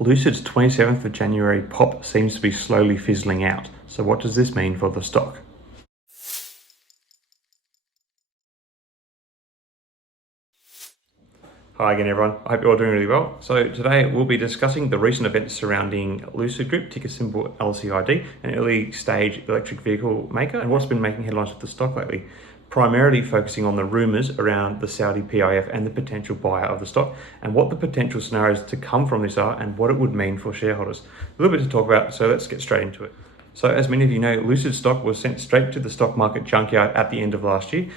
Lucid's 27th of January pop seems to be slowly fizzling out. So what does this mean for the stock? Hi again everyone, I hope you're all doing really well. So today we'll be discussing the recent events surrounding Lucid Group, ticker symbol LCID, an early stage electric vehicle maker, and what's been making headlines with the stock lately. Primarily focusing on the rumours around the Saudi PIF and the potential buyout of the stock, and what the potential scenarios to come from this are and what it would mean for shareholders. A little bit to talk about, so let's get straight into it. So as many of you know, Lucid stock was sent straight to the stock market junkyard at the end of last year,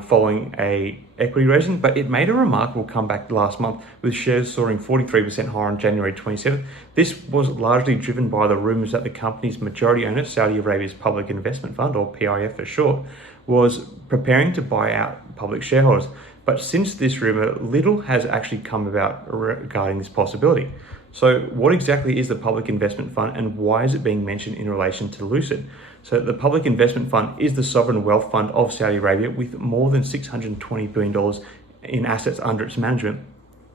following a equity raising, but it made a remarkable comeback last month with shares soaring 43% higher on January 27th. This was largely driven by the rumours that the company's majority owner, Saudi Arabia's Public Investment Fund, or PIF for short, was preparing to buy out public shareholders. But since this rumour, little has actually come about regarding this possibility. So what exactly is the Public Investment Fund and why is it being mentioned in relation to Lucid? So the Public Investment Fund is the sovereign wealth fund of Saudi Arabia with more than $620 billion in assets under its management.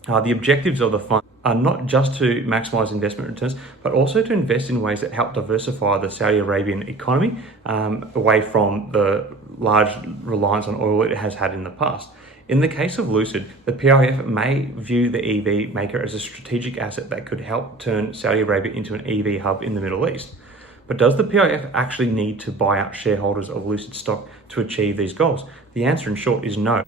The objectives of the fund are not just to maximize investment returns, but also to invest in ways that help diversify the Saudi Arabian economy away from the large reliance on oil it has had in the past. In the case of Lucid, the PIF may view the EV maker as a strategic asset that could help turn Saudi Arabia into an EV hub in the Middle East. But does the PIF actually need to buy out shareholders of Lucid stock to achieve these goals? The answer in short is no.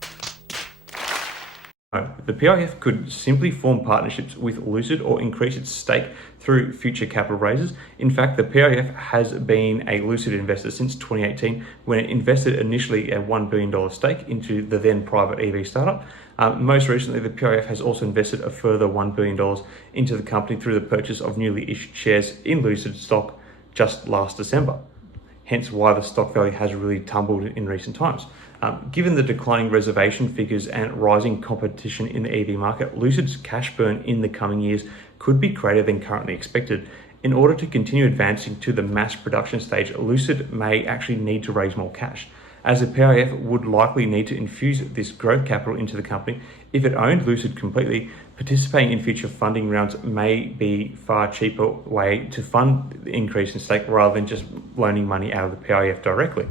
The PIF could simply form partnerships with Lucid or increase its stake through future capital raises. In fact, the PIF has been a Lucid investor since 2018 when it invested initially a $1 billion stake into the then private EV startup. Most recently, the PIF has also invested a further $1 billion into the company through the purchase of newly issued shares in Lucid stock just last December. Hence why the stock value has really tumbled in recent times. Given the declining reservation figures and rising competition in the EV market, Lucid's cash burn in the coming years could be greater than currently expected. In order to continue advancing to the mass production stage, Lucid may actually need to raise more cash, as the PIF would likely need to infuse this growth capital into the company. If it owned Lucid completely, participating in future funding rounds may be a far cheaper way to fund the increase in stake rather than just loaning money out of the PIF directly.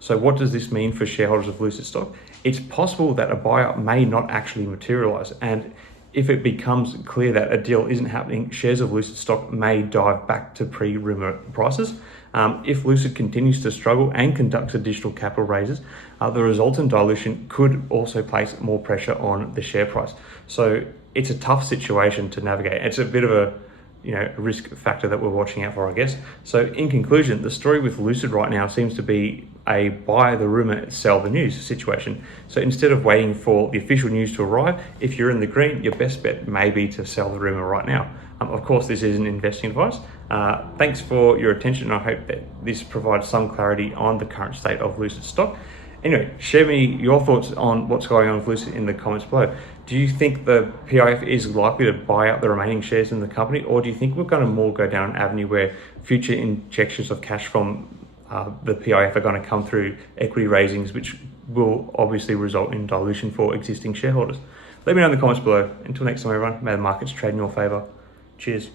So what does this mean for shareholders of Lucid stock? It's possible that a buyout may not actually materialize, and if it becomes clear that a deal isn't happening, shares of Lucid stock may dive back to pre-rumor prices. If Lucid continues to struggle and conducts additional capital raises, the resultant dilution could also place more pressure on the share price. So it's a tough situation to navigate. It's a bit of a risk factor that we're watching out for, I guess. So in conclusion, the story with Lucid right now seems to be a buy the rumor, sell the news situation. So instead of waiting for the official news to arrive, if you're in the green, your best bet may be to sell the rumor right now. Of course, this isn't investing advice. Thanks for your attention. I hope that this provides some clarity on the current state of Lucid stock. Anyway, share me your thoughts on what's going on with Lucid in the comments below. Do you think the PIF is likely to buy out the remaining shares in the company, or do you think we're going to more go down an avenue where future injections of cash from the PIF are going to come through equity raisings, which will obviously result in dilution for existing shareholders? Let me know in the comments below. Until next time, everyone, may the markets trade in your favor. Cheers.